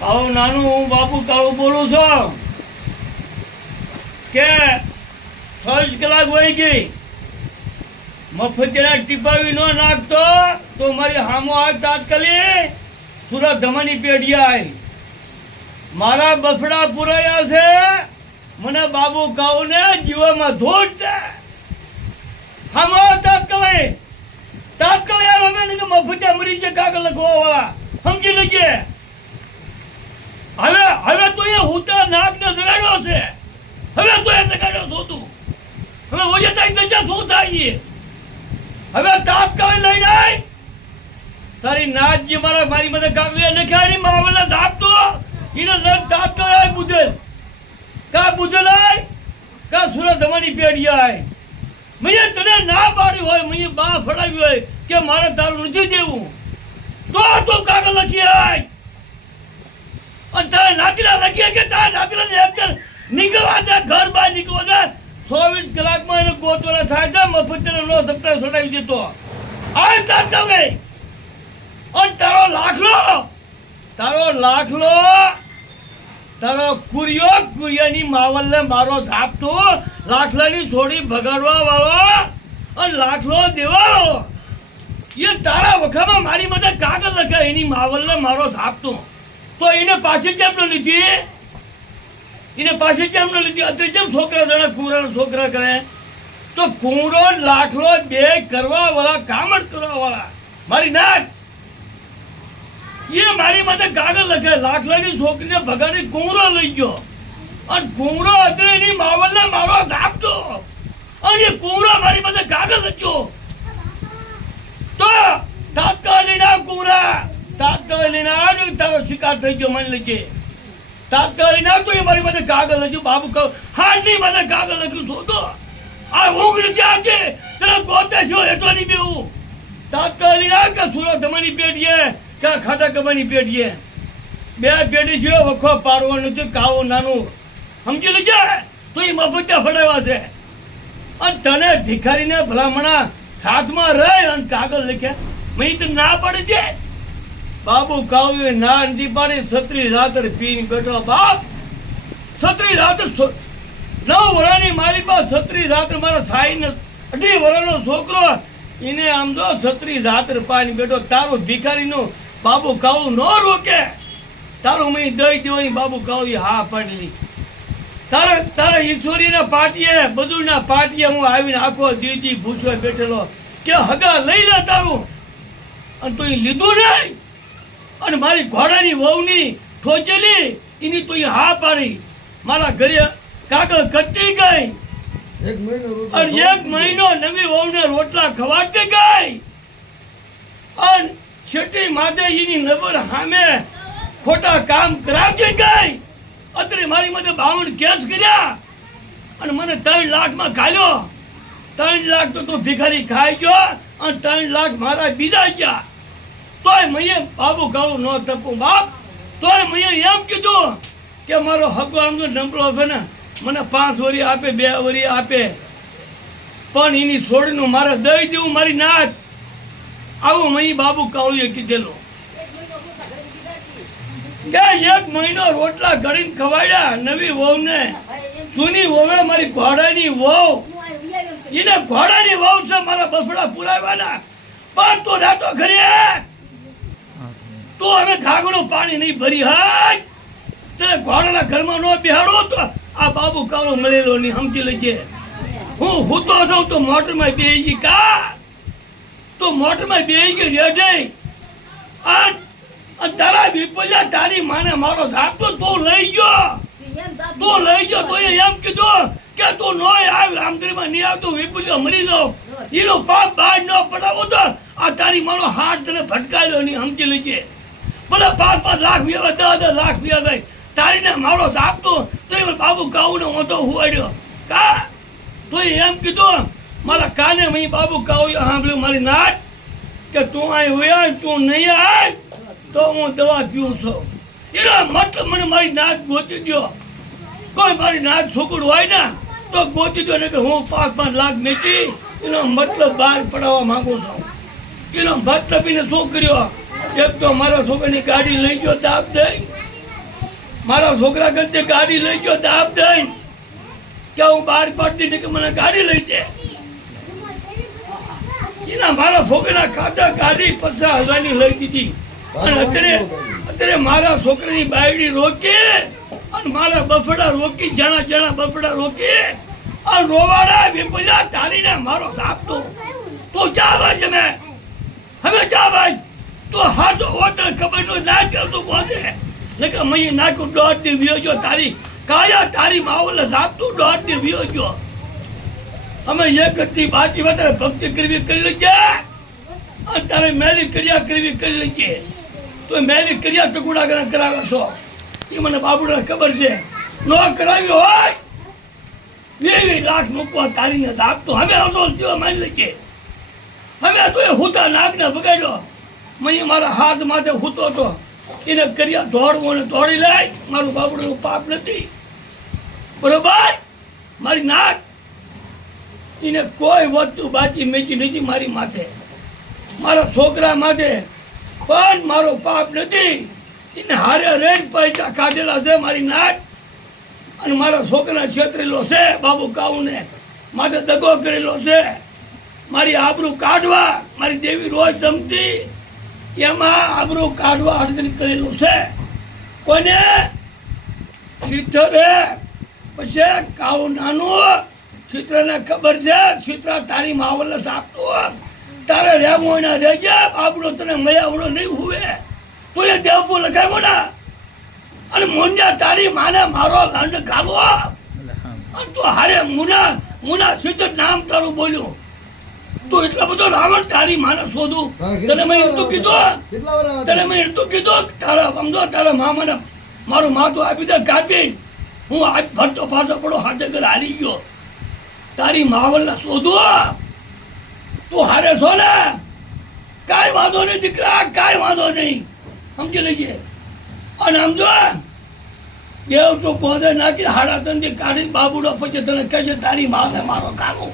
આવું નાનું હું બાપુ કાળું બોલું છું કે 6 કલાક વહી ગઈ મફતિયા ટીપાવી ન નાખતો તો મારી હામો આગ તાત્કાલિક સુરત ધમાની પેઢી આવી મારા બફડા પુરાયા છે મને બાબુ કાઉને જીવામાં ધોડ છે હામો તાત્કાલિક આવે ને કે મફતિયા મરી છે કાગળ લખવા વાળા સમજી લેજે હવે તો એ હુતા નાગને જગાડ્યો છે હવે તો એ જગાડ્યો છો તું હવે ઓજે તાઈ દશા શું થાય હવે તાત્કાલિક લઈને આય તારી નાથજી મારી મદદ કાગળિયા લખ્યા ની માવલા ધાપતો એને લગ તાત્કાલિક બુધેલ કા બુધેલ આય કા સુરત ધમાની પેઢી આય મેં તને ના પાડી હોય મેં બા ફડાવી હોય કે મારે તારું નથી દેવું તો કાગળ લખી આય અને તારા નાતીલા લખીએ કે તારા નાતીલાને એક નીકળવા દે ઘર બહાર નીકળવા દે 24 કલાકમાં એને ગોતવાના થાય છે મફતને નો સપ્તાહ છોડાવી દીધો આય તાત્કાલિક અને તારો કુરિયાની માવલને મારો ધાપતો લાખલાની છોડી ભગાડવા વાળો અને લાખલો દેવાળો એ તારા વખામાં મારી મદદ કાગળ લખે એની માવલને મારો ધાપતો તો એને પાછી કેમ ન લીધી અત્યારે કેમ છોકરા જણા કુંવરાના છોકરા કરે તો કુંવરો લાખલો બે કરવા વાળા કામડ કરવા વાળા મારી નાક એ મારી માથે કાગળ લખે લાખલાની છોકરીને ભગાડી કુંવરો લઈ ગયો અને કુંવરો અત્યારે એની માવલને મારો ધાપતો અને એ કુંવરો મારી માથે કાગળ લખ્યો તો તાત્કાલિક કુંવરા તાત્કાલિક તારો શિકાર થઈ ગયો મને લખે તાત્કાલિક ના તો એ મારી માથે કાગળ લખ્યું બાબુ હાલની માથે કાગળ લખ્યું તો આ ઊંઘ નથી આવતી તને ગોતે છો એટલો નહીં બેવું તાત્કાલિક ના કે સુરત ધમાની પેઢીએ કે ખાટા કમાની પેઢીએ બે પેઢી છે વખો પાડવાનું હતું કાવો નાનું સમજી લેજે તો એ મફતિયા ફડાવ્યા છે અને તને ભિખારીને ભલામણા સાથમાં રહે અને કાગળ લખ્યા મેં તો ના પાડી દે બાબુ કાવ્ય ના નથી પાડી છત્રી રાતર પીને બેઠો બાપ છત્રી રાતર 9 વર્ષની મારી પાસે છત્રી રાતર મારા સાઈને 18 વર્ષનો છોકરો એને આમ જો છત્રી રાતર પાણી બેઠો તારું ભિખારીનું બાબુ કાવ ન રોકે તારું મેં દઈ દેવાની બાબુ કાવ્ય હા પાડેલી તારા ઈશ્વરીના પાટીએ બધુંના પાટીએ હું આવીને આખો દીદી ભૂસવા બેઠેલો કે હગા લઈ લે તારું અને તો એ લીધું નહીં અને મારી ઘોડાની વહુની ઠોચેલી એની તો એ હા પાડી મારા ઘરે કાગળ કટી ગઈ અને 1 મહિનો નવી વહુને રોટલા ખવાડતી ગઈ અને શેટી માથે એની નબર સામે ખોટા કામ કરાવતી ગઈ અત્યારે મારી માથે 52 કેસ કર્યા અને મને 3 લાખમાં ઘાલ્યો 3 લાખ તો ભિખારી ખાઈ ગયો અને 3 લાખ મારા બીજા ગયા તોય મેં બાબુ કાળું ન તપું બાપ તોય મેં એમ કીધું કે મારો હગો આમ તો નંબરો છે ને મને 5 વરી આપે 2 વરી આપે પણ એની છોડીનું મારે દઈ દેવું મારી નાથ આવું મેં બાબુ કાળુએ કીધેલું કે 1 મહિનો રોટલા ઘડીને ખવાડ્યા નવી વહુને જૂની વહુએ મારી ઘોડાની વહુ એને ઘોડાની વહુ છે મારા બફડા પુરાવાના પણ તો રાતો ઘરે તો હવે ખાગડું પાણી નહીં ભરી હાય તને ઘોડાના ઘરમાં ન બેહાડો તો આ બાબુ કાળો મળેલો નહીં સમજી લેજે હું તો જાઉં તો મોટરમાં બેહી ગઈ કા તો મોટરમાં બેહી ગઈ રેડે અને તારા વિપલ્યા તારી માને મારો ધાપતો તું લઈ ગયો તો એમ કીધું કે તું નો આવ રામદરીમાં નહીં આવતો વિપલ્યો મરી જાવ એનો પાપ બહાર ન પડાવો તો આ તારી મારો હાથ તને ભટકાયો નહીં સમજી લેજે ભલે 5 લાખ વ્યવહાર 10 લાખ વ્યવહાર તારીને મારો ધાપતો તો એ બાબુ કાઉને મોટો હુવાડ્યો કા તો એમ કીધું મારા કાને મેં બાબુ કાઉ સાંભળ્યું મારી નાચ કે તું અહીં હોય તું નહીં આય તો હું દવા પીઉં છું એનો મતલબ મને મારી નાચ ગોતી દો કોઈ મારી નાચ છોકરું હોય ને તો ગોતી દો ને કે હું 5 લાખ મેકી એનો મતલબ બહાર પડાવવા માંગુ છું એનો મતલબ એને શું કર્યો એક તો મારા છોકરાની ગાડી લઈ ગયો દાબ દઈ મારા છોકરા કરતે ગાડી લઈ ગયો દાબ દઈને કે હું બહાર પડતી હતી કે મને ગાડી લઈ દે. એના મારા છોકરા ખાતા ગાડી 50,000 ની લઈ દીધી. અને અત્યારે મારા છોકરાની બાયડી રોકી અને મારા બફડા રોકી, જણા બફડા રોકી અને રોવાડા વિપલા તારીને મારો આપતો. તો ક્યાં ભાઈ તમે હવે ક્યાં ભાઈ તો હાથો ઓતર ખબર નો ના કરતો બોલે નકર મય નાખું દોઢ દી વિયો ગયો તારી કાયા તારી માવલ આપતું દોઢ દી વિયો ગયો. અમે એક હતી બાકી વધારે ભક્તિ કરવી કરી લેજે અને તારે મેલી ક્રિયા કરવી કરી લેજે. તો મેલી ક્રિયા ટુકડા કરાવે છો એ મને બાબુડા ખબર છે. નો કરાવ્યો હોય 20 લાખ મૂકવા તારીને આપતો. હવે આવતો થયો માની લેજે. હવે તો એ હુતા નાગને વગાડ્યો. મેં મારા હાથ માથે હૂતો હતો એને કર્યા દોડવો ને દોડી લાય. મારું બાબુડાનું પાપ નથી બરોબર. મારી નાક એને કોઈ વસ્તુ બાકી મેકી નથી મારી માથે, મારા છોકરા માથે પણ મારો પાપ નથી. એને હારે રેન પૈસા કાઢેલા છે મારી નાક અને મારા છોકરા છેતરેલો છે. બાબુ કાઉને માથે દગો કરેલો છે. મારી આબરૂ કાઢવા મારી દેવી રોજ જમતી એમાં આબરૂ કાઢવા અડચણ કરેલું છે. કોને ચિત્રે પછી કાવ નાનું ચિત્રને ખબર છે. ચિત્ર તારી માવલસ આપતું તારે રહેવું હોય ને રહેજે. બાબડો તને મળ્યાવડો નહીં હુવે તો એ દેવપો લખાવ્યો ને અને મુન્યા તારી માને મારો લંડ ખાલો અને તું હારે મુના ચિત્ર નામ તારું બોલ્યું તો એટલો બધો રાવણ તારી માને શોધું. તને મેં એટલું કીધું તારા સમજો તારા મામાને મારું માથું આપી દે કાપી હું આ ફરતો ફરતો પડો હાથે ઘર હારી ગયો. તારી માવલને શોધું તું હારે છો ને કાંઈ વાંધો નહીં દીકરા, કાંઈ વાંધો નહીં સમજી લેજે. અને સમજો દેવ તો પોતે નાખી 3.5 કાઢી બાબુડો પછી તને કહે છે તારી માથે મારો કાઢું